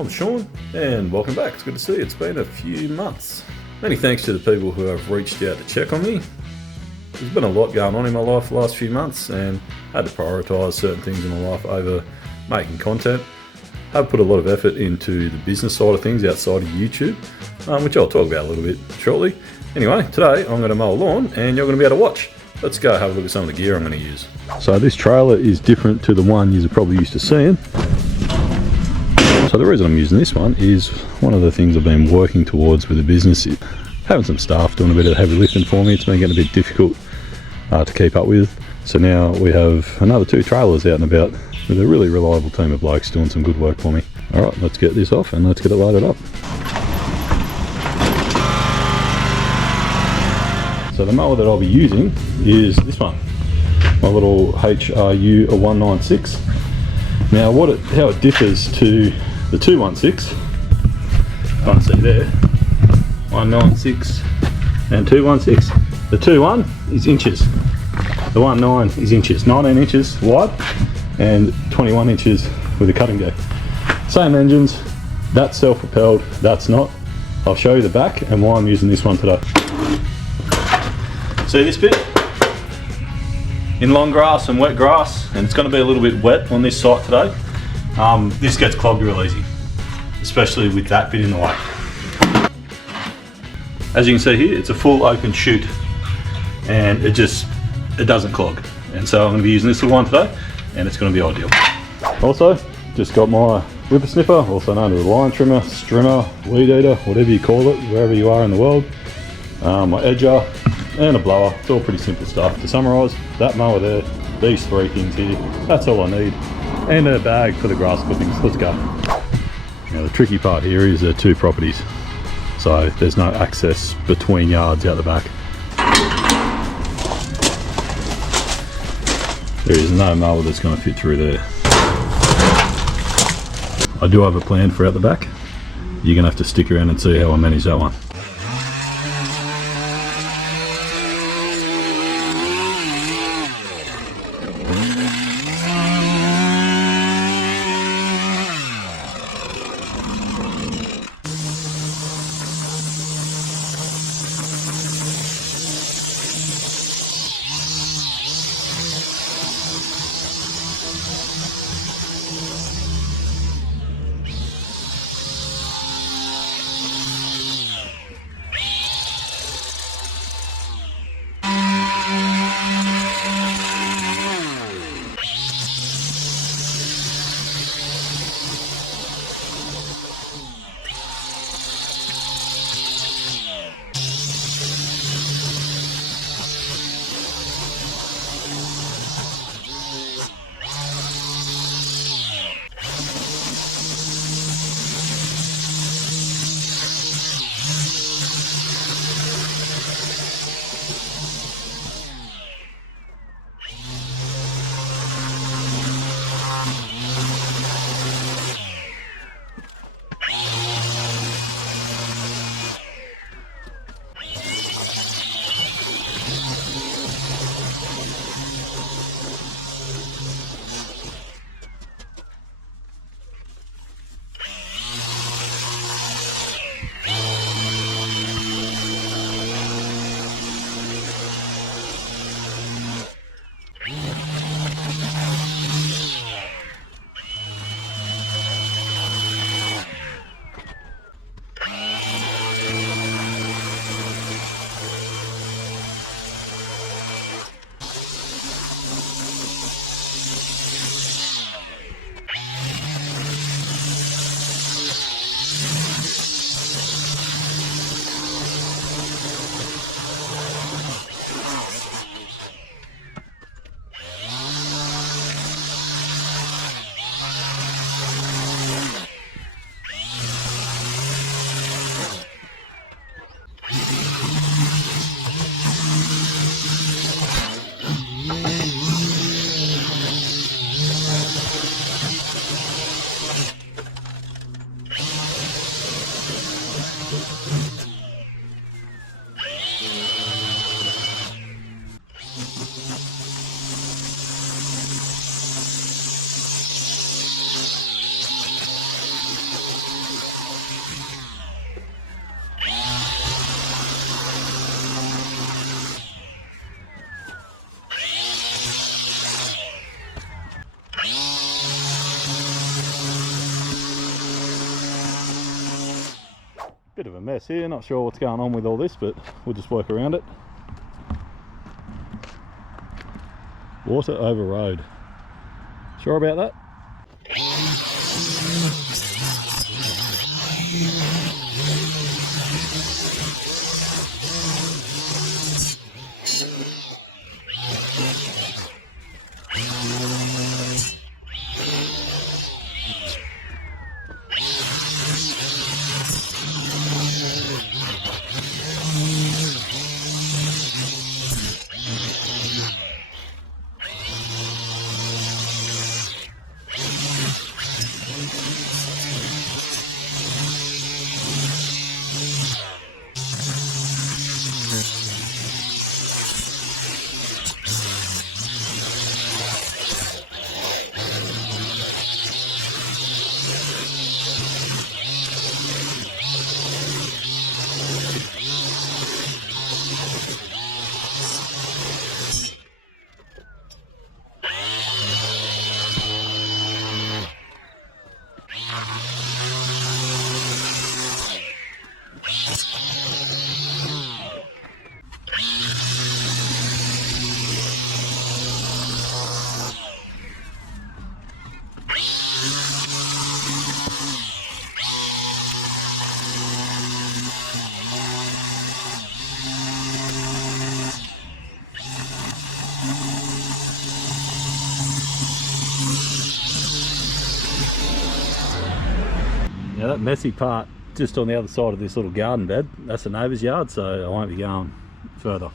I'm Sean, and welcome back. It's good to see you. It's been a few months. Many thanks to the people who have reached out to check on me. There's been a lot going on in my life the last few months, and I had to prioritise certain things in my life over making content. I've put a lot of effort into the business side of things outside of YouTube, which I'll talk about a little bit shortly. Anyway, today I'm going to mow a lawn, and you're going to be able to watch. Let's go have a look at some of the gear I'm going to use. So this trailer is different to the one you're probably used to seeing. So the reason I'm using this one is one of the things I've been working towards with the business is having some staff doing a bit of heavy lifting for me. It's been getting a bit difficult to keep up with. So now we have another 2 trailers out and about with a really reliable team of blokes doing some good work for me. All right, let's get this off and let's get it loaded up. So the mower that I'll be using is this one, my little HRU 196. Now how it differs to the 216, can't see there, 196 and 216. The 21 is inches, the 19 is inches, 19 inches wide and 21 inches with a cutting go. Same engines, that's self-propelled, that's not. I'll show you the back and why I'm using this one today. See this bit? In long grass and wet grass, and it's going to be a little bit wet on this site today. This gets clogged real easy, especially with that bit in the way. As you can see here, it's a full open chute and it doesn't clog. And so I'm going to be using this little one today and it's going to be ideal. Also, just got my whipper snipper, also known as a line trimmer, strimmer, weed eater, whatever you call it, wherever you are in the world. My edger and a blower. It's all pretty simple stuff. To summarise, that mower there, these 3 things here, that's all I need. And a bag for the grass clippings. Let's go. Now the tricky part here is there are 2 properties, so there's no access between yards out the back. There is no mower that's going to fit through there. I do have a plan for out the back. You're going to have to stick around and see how I manage that one. Bit of a mess here, not sure what's going on with all this, but we'll just work around it. Water over road. Sure about that? Now that messy part just on the other side of this little garden bed, that's the neighbour's yard, so I won't be going further.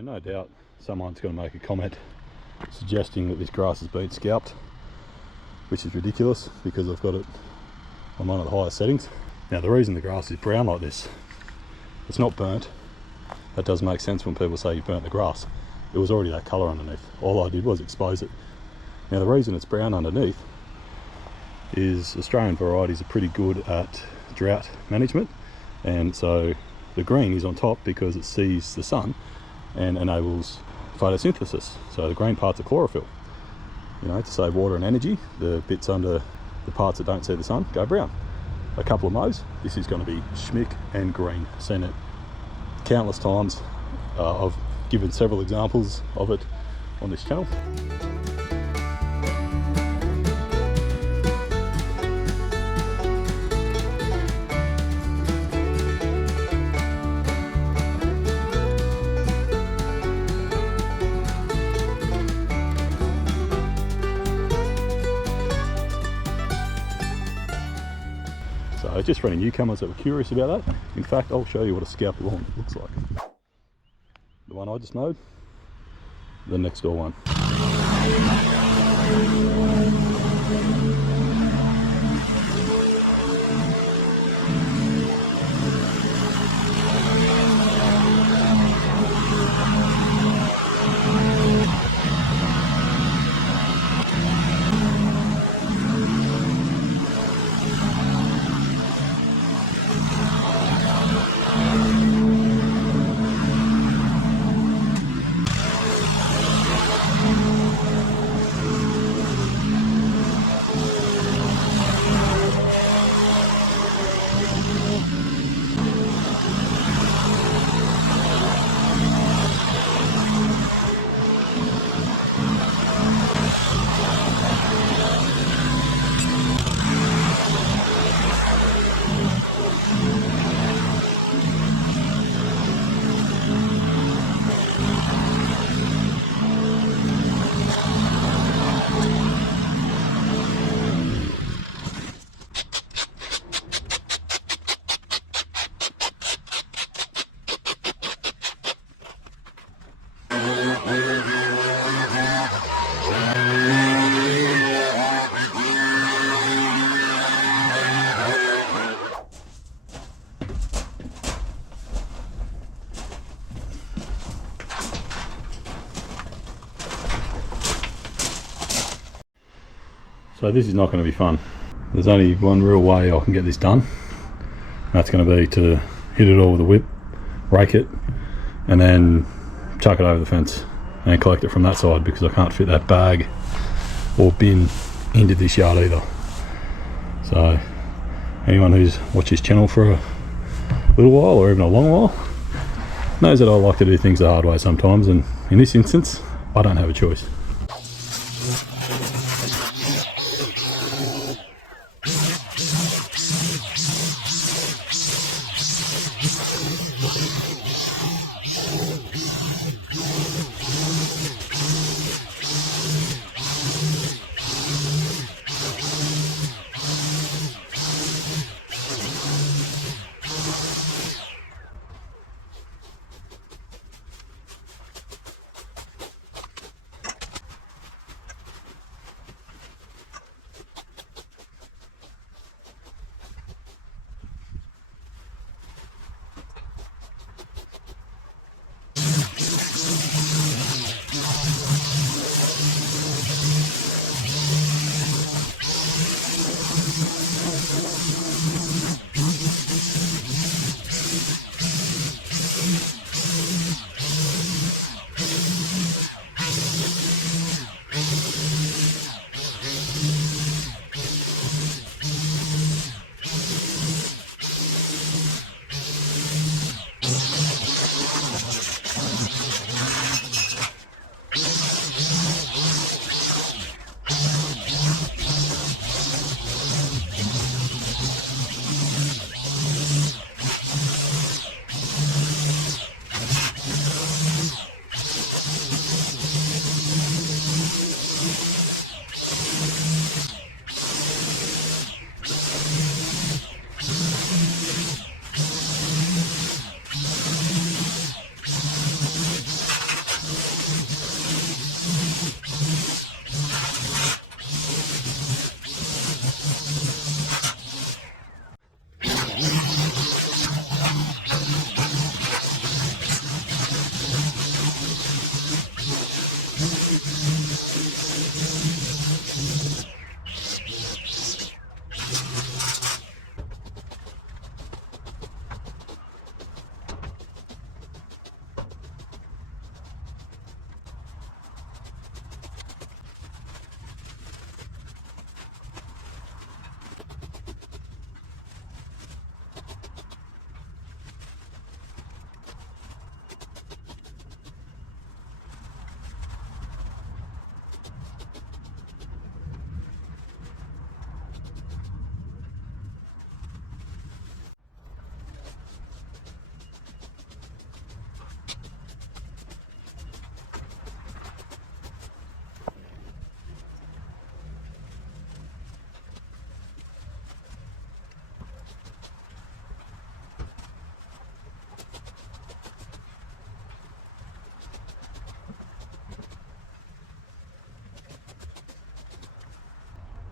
So no doubt someone's going to make a comment suggesting that this grass has been scalped, which is ridiculous because I've got it on one of the highest settings. Now the reason the grass is brown like this, it's not burnt. That does make sense when people say you burnt the grass. It was already that colour underneath. All I did was expose it. Now the reason it's brown underneath is Australian varieties are pretty good at drought management, and so the green is on top because it sees the sun and enables photosynthesis. So the green parts are chlorophyll. You know, to save water and energy, the bits under the parts that don't see the sun go brown. A couple of mows, this is going to be schmick and green. Seen it countless times. I've given several examples of it on this channel. So just for any newcomers that were curious about that, in fact I'll show you what a scalped lawn looks like. The one I just mowed, the next door one. So this is not going to be fun. There's only one real way I can get this done. That's going to be to hit it all with a whip, rake it, and then chuck it over the fence and collect it from that side, because I can't fit that bag or bin into this yard either. So anyone who's watched this channel for a little while or even a long while knows that I like to do things the hard way sometimes, and in this instance I don't have a choice.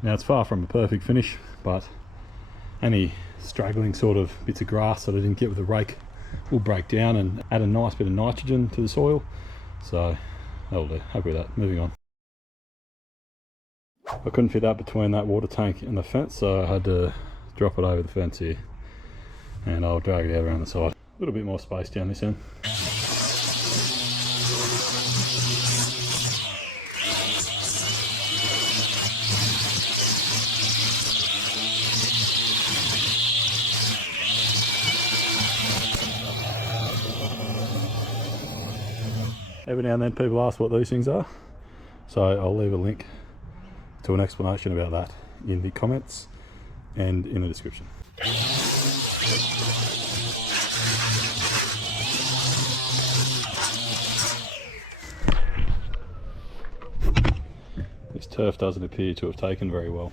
Now it's far from a perfect finish, but any straggling sort of bits of grass that I didn't get with the rake will break down and add a nice bit of nitrogen to the soil. So that'll do. Happy with that. Moving on. I couldn't fit that between that water tank and the fence, so I had to drop it over the fence here, and I'll drag it out around the side. A little bit more space down this end. Every now and then people ask what these things are, so I'll leave a link to an explanation about that in the comments and in the description. This turf doesn't appear to have taken very well.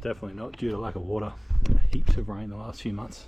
Definitely not due to lack of water. Heaps of rain the last few months.